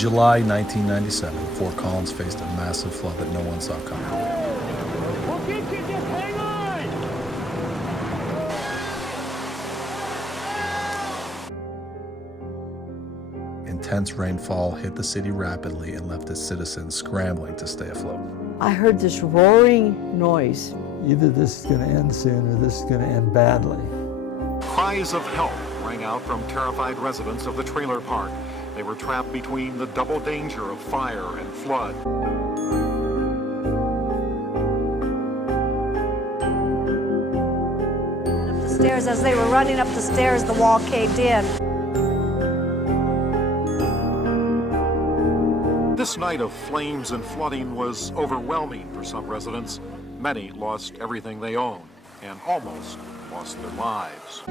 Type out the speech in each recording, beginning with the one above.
July 1997, Fort Collins faced a massive flood that no one saw coming. We'll get you, just hang on! Intense rainfall hit the city rapidly and left its citizens scrambling to stay afloat. I heard this roaring noise. Either this is going to end soon or this is going to end badly. Cries of help rang out from terrified residents of the trailer park. They were trapped between the double danger of fire and flood. Up the stairs, as they were running up the stairs, the wall caved in. This night of flames and flooding was overwhelming for some residents. Many lost everything they owned and almost lost their lives.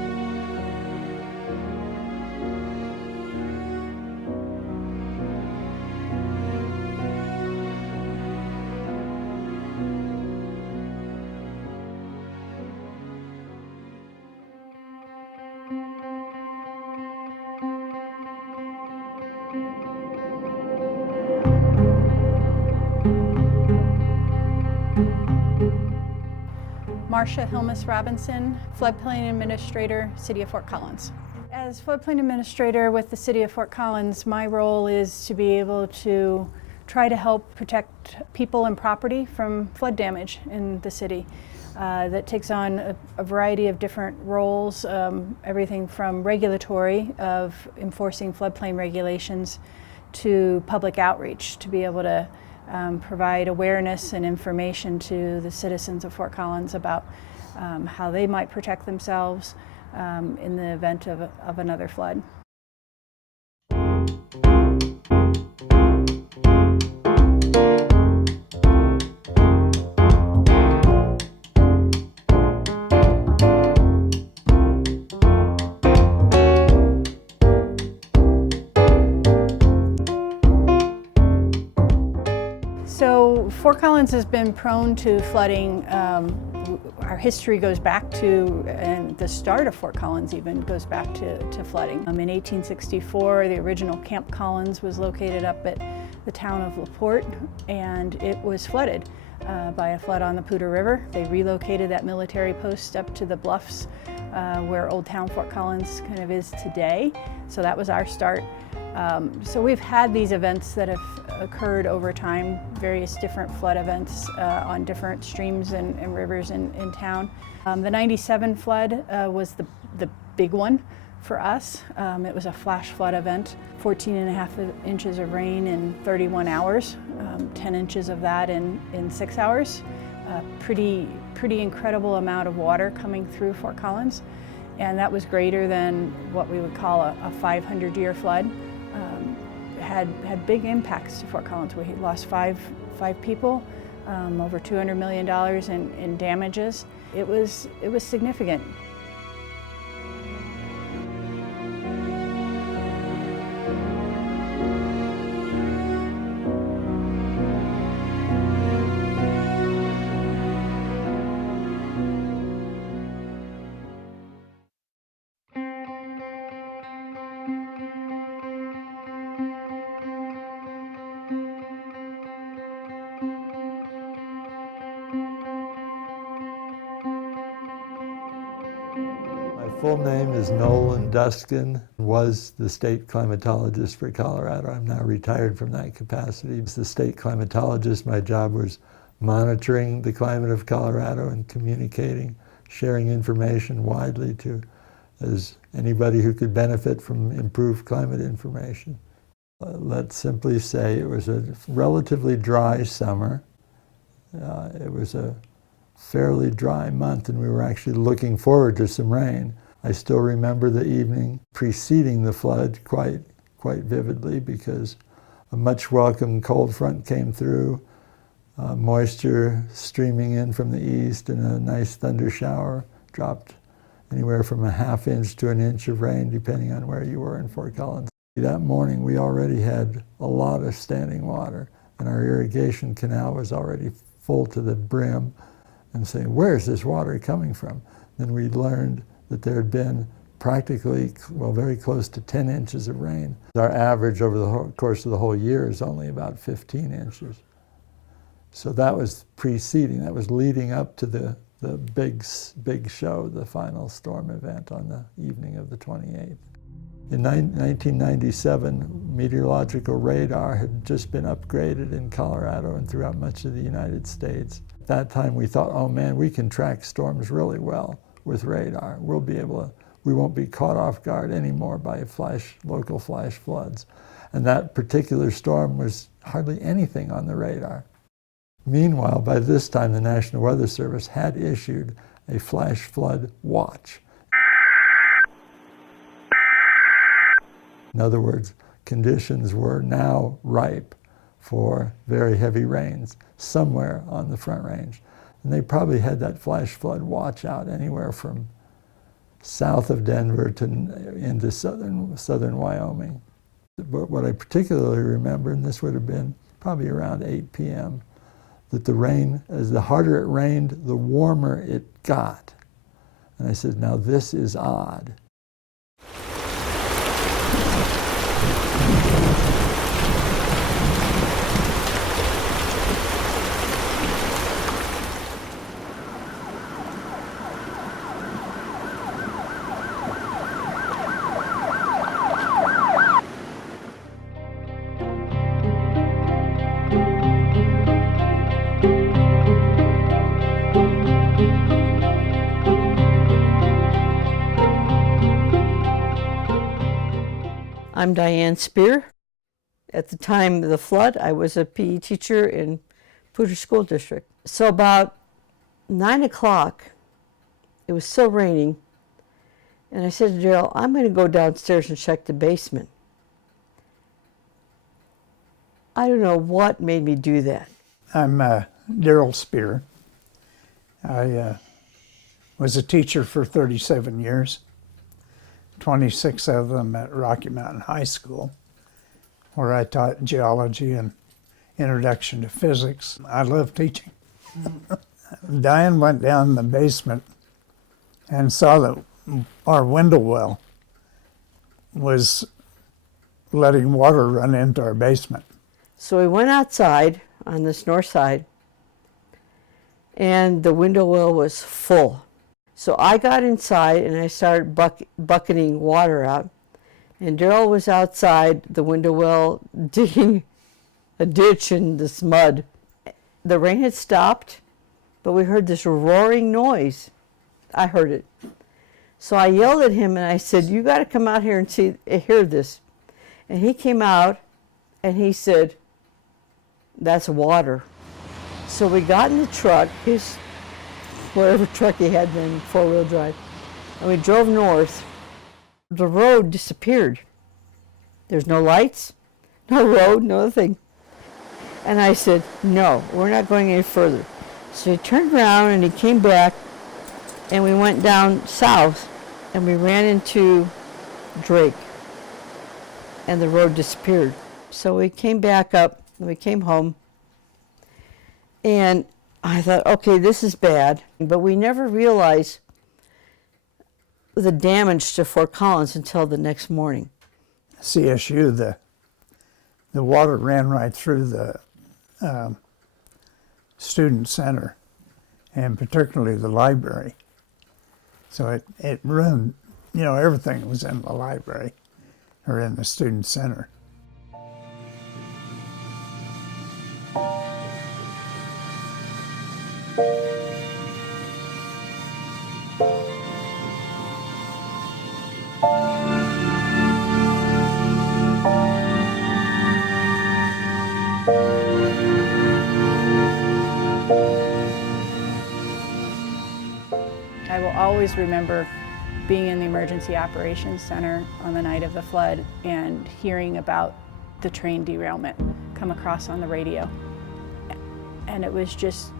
Marcia Hilmus Robinson, Floodplain Administrator, City of Fort Collins. As Floodplain Administrator with the City of Fort Collins, my role is to be able to try to help protect people and property from flood damage in the city. That takes on a variety of different roles, everything from regulatory of enforcing floodplain regulations to public outreach, to be able to provide awareness and information to the citizens of Fort Collins about how they might protect themselves in the event of another flood. So Fort Collins has been prone to flooding. Our history goes back to, and the start of Fort Collins even goes back to flooding. In 1864, the original Camp Collins was located up at the town of LaPorte, and it was flooded by a flood on the Poudre River. They relocated that military post up to the bluffs where Old Town Fort Collins kind of is today. So that was our start. So we've had these events that have occurred over time, various different flood events on different streams and rivers in town. The 97 flood was the big one for us. It was a flash flood event, 14.5 inches of rain in 31 hours, 10 inches of that in 6 hours. Pretty incredible amount of water coming through Fort Collins, and that was greater than what we would call a 500-year flood. Had big impacts to Fort Collins. We lost five people, over $200 million in damages. It was significant. My full name is Nolan Duskin, was the state climatologist for Colorado. I'm now retired from that capacity. As the state climatologist, my job was monitoring the climate of Colorado and communicating, sharing information widely to as anybody who could benefit from improved climate information. Let's simply say it was a relatively dry summer. It was a fairly dry month, and we were actually looking forward to some rain. I still remember the evening preceding the flood quite vividly, because a much welcome cold front came through, moisture streaming in from the east, and a nice thunder shower dropped anywhere from a ½ inch to an inch of rain, depending on where you were in Fort Collins. That morning, we already had a lot of standing water, and our irrigation canal was already full to the brim, and saying, where's this water coming from? Then we learned that there had been practically, well, very close to 10 inches of rain. Our average over the course of the whole year is only about 15 inches. So that was preceding, that was leading up to the big show, the final storm event on the evening of the 28th. In 1997, meteorological radar had just been upgraded in Colorado and throughout much of the United States. At that time we thought, oh man, we can track storms really well with radar. We won't be caught off guard anymore by local flash floods. And that particular storm was hardly anything on the radar. Meanwhile, by this time, the National Weather Service had issued a flash flood watch. In other words, conditions were now ripe for very heavy rains somewhere on the Front Range. And they probably had that flash flood watch out anywhere from south of Denver to into southern Wyoming. But what I particularly remember, and this would have been probably around 8 p.m., that the rain, as the harder it rained, the warmer it got. And I said, now this is odd. I'm Diane Spear. At the time of the flood, I was a PE teacher in Poudre School District. So about 9 o'clock, it was still raining, and I said to Daryl, I'm going to go downstairs and check the basement. I don't know what made me do that. I'm Daryl Spear. I was a teacher for 37 years. 26 of them at Rocky Mountain High School, where I taught geology and introduction to physics. I love teaching. Diane went down in the basement and saw that our window well was letting water run into our basement. So we went outside on this north side, and the window well was full. So I got inside and I started bucketing water out. And Daryl was outside the window well digging a ditch in this mud. The rain had stopped, but we heard this roaring noise. I heard it. So I yelled at him and I said, you got to come out here and hear this. And he came out and he said, that's water. So we got in the truck, whatever truck he had then, 4-wheel drive, and we drove north. The road disappeared. There's no lights, no road, no thing. And I said, no, we're not going any further. So he turned around and he came back, and we went down south, and we ran into Drake, and the road disappeared. So we came back up, and we came home, and I thought, okay, this is bad, but we never realized the damage to Fort Collins until the next morning. CSU, the water ran right through the student center, and particularly the library. So it ruined, everything that was in the library or in the student center. I will always remember being in the Emergency Operations Center on the night of the flood and hearing about the train derailment come across on the radio. And it was just,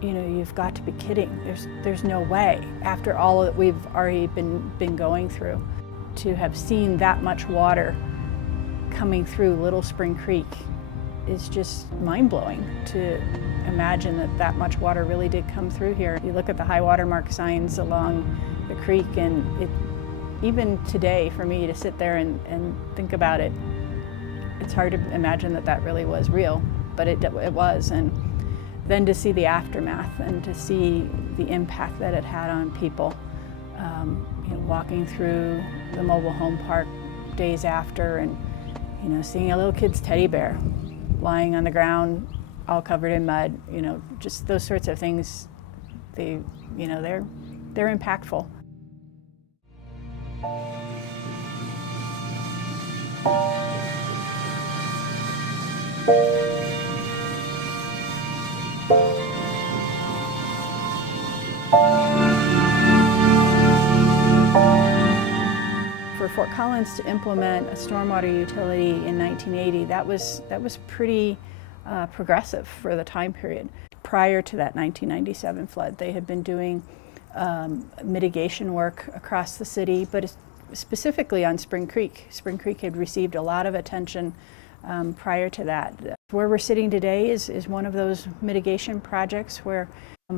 you've got to be kidding. There's no way, after all that we've already been going through, to have seen that much water coming through Little Spring Creek is just mind-blowing to imagine that much water really did come through here. You look at the high water mark signs along the creek and even today, for me to sit there and think about it, it's hard to imagine that that really was real, but it was. And then to see the aftermath and to see the impact that it had on people, walking through the mobile home park days after, and seeing a little kid's teddy bear lying on the ground, all covered in mud, just those sorts of things. They're impactful. For Fort Collins to implement a stormwater utility in 1980, that was pretty progressive for the time period. Prior to that 1997 flood, they had been doing mitigation work across the city, but specifically on Spring Creek. Spring Creek had received a lot of attention prior to that. Where we're sitting today is one of those mitigation projects where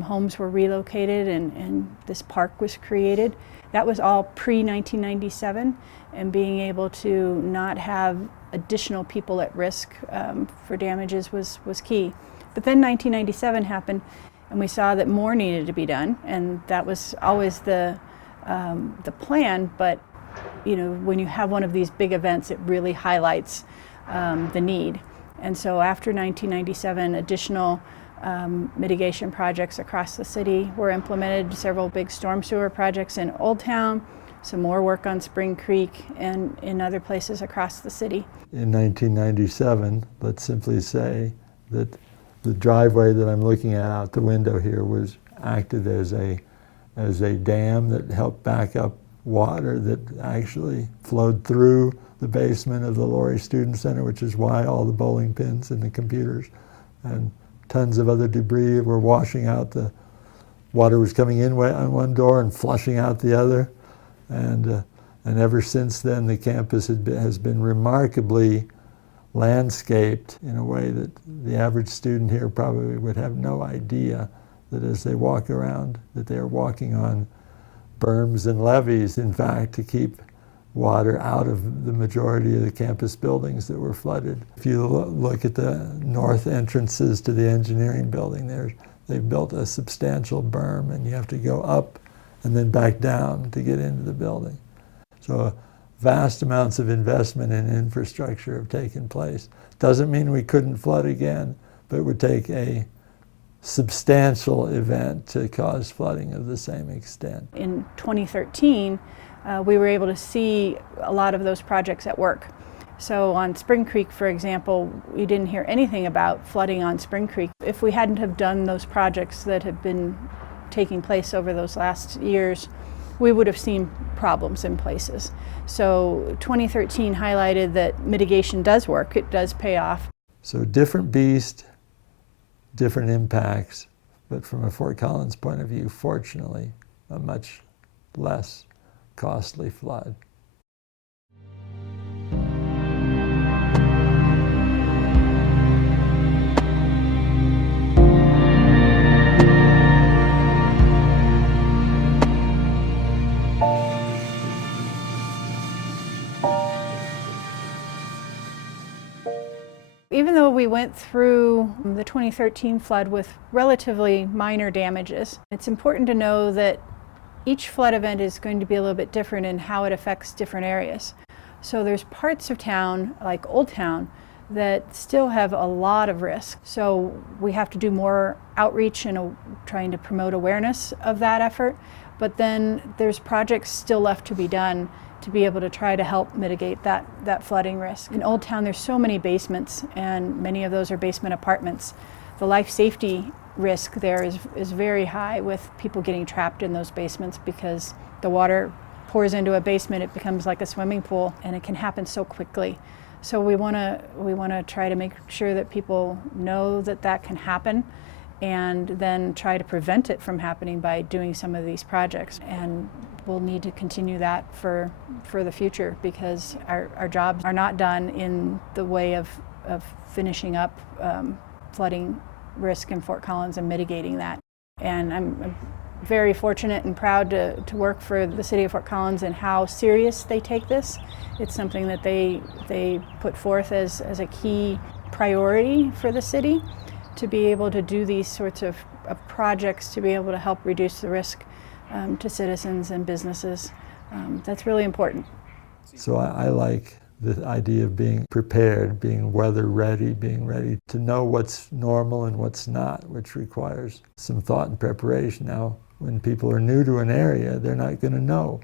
homes were relocated and this park was created. That was all pre-1997, and being able to not have additional people at risk for damages was key. But then 1997 happened, and we saw that more needed to be done, and that was always the plan. But when you have one of these big events, it really highlights the need. And so after 1997, additional mitigation projects across the city were implemented. Several big storm sewer projects in Old Town, some more work on Spring Creek, and in other places across the city. In 1997, let's simply say that the driveway that I'm looking at out the window here acted as a dam that helped back up water that actually flowed through the basement of the Laurie Student Center, which is why all the bowling pins and the computers and tons of other debris were washing out. The water was coming in on one door and flushing out the other. And ever since then, the campus has been remarkably landscaped in a way that the average student here probably would have no idea that as they walk around, that they are walking on berms and levees, in fact, to keep water out of the majority of the campus buildings that were flooded. If you look at the north entrances to the engineering building, they've built a substantial berm, and you have to go up and then back down to get into the building. So vast amounts of investment in infrastructure have taken place. Doesn't mean we couldn't flood again, but it would take a substantial event to cause flooding of the same extent. In 2013, we were able to see a lot of those projects at work. So on Spring Creek, for example, we didn't hear anything about flooding on Spring Creek. If we hadn't have done those projects that have been taking place over those last years, we would have seen problems in places. So 2013 highlighted that mitigation does work, it does pay off. So different beast, different impacts, but from a Fort Collins point of view, fortunately, a much less costly flood. Even though we went through the 2013 flood with relatively minor damages, it's important to know that each flood event is going to be a little bit different in how it affects different areas. So there's parts of town, like Old Town, that still have a lot of risk. So we have to do more outreach and trying to promote awareness of that effort. But then there's projects still left to be done to be able to try to help mitigate that flooding risk. In Old Town, there's so many basements, and many of those are basement apartments. The life safety risk there is very high, with people getting trapped in those basements because the water pours into a basement, it becomes like a swimming pool, and it can happen so quickly. So we want to try to make sure that people know that can happen, and then try to prevent it from happening by doing some of these projects. And we'll need to continue that for the future, because our jobs are not done in the way of finishing up flooding risk in Fort Collins and mitigating that. And I'm very fortunate and proud to work for the city of Fort Collins and how serious they take this. It's something that they put forth as a key priority for the city, to be able to do these sorts of projects, to be able to help reduce the risk to citizens and businesses. That's really important. So I like the idea of being prepared, being weather ready, being ready to know what's normal and what's not, which requires some thought and preparation. Now, when people are new to an area, they're not going to know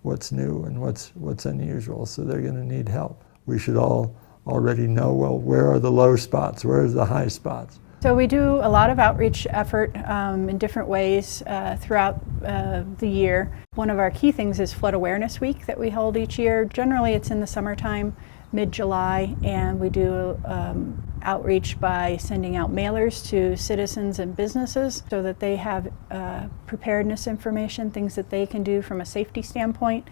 what's new and what's unusual, so they're going to need help. We should all already know, well, where are the low spots, where are the high spots? So we do a lot of outreach effort in different ways throughout the year. One of our key things is Flood Awareness Week that we hold each year. Generally it's in the summertime, mid-July, and we do outreach by sending out mailers to citizens and businesses so that they have preparedness information, things that they can do from a safety standpoint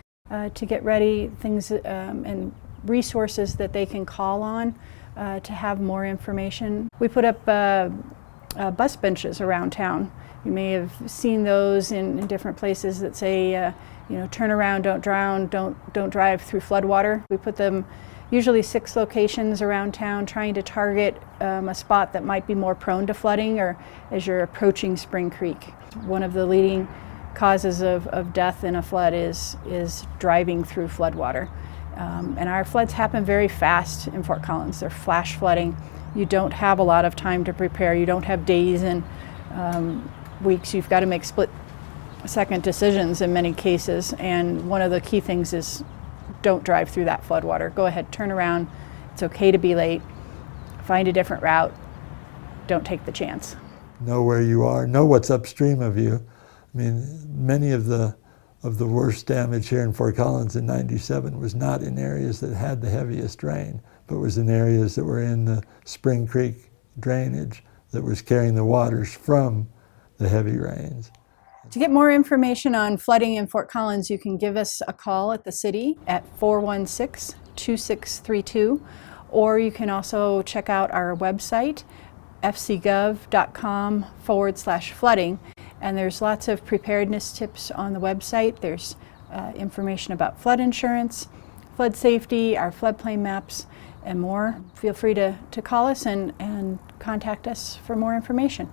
to get ready, things and resources that they can call on to have more information. We put up bus benches around town. You may have seen those in different places that say, turn around, don't drown, don't drive through floodwater. We put them usually 6 locations around town, trying to target a spot that might be more prone to flooding, or as you're approaching Spring Creek. One of the leading causes of death in a flood is driving through floodwater. And our floods happen very fast in Fort Collins. They're flash flooding. You don't have a lot of time to prepare. You don't have days and weeks. You've got to make split-second decisions in many cases. And one of the key things is don't drive through that floodwater. Go ahead, turn around. It's okay to be late. Find a different route. Don't take the chance. Know where you are. Know what's upstream of you. I mean, many of the worst damage here in Fort Collins in '97 was not in areas that had the heaviest rain, but was in areas that were in the Spring Creek drainage that was carrying the waters from the heavy rains. To get more information on flooding in Fort Collins, you can give us a call at the city at 416-2632, or you can also check out our website, fcgov.com/flooding. And there's lots of preparedness tips on the website. There's information about flood insurance, flood safety, our floodplain maps, and more. Feel free to call us and contact us for more information.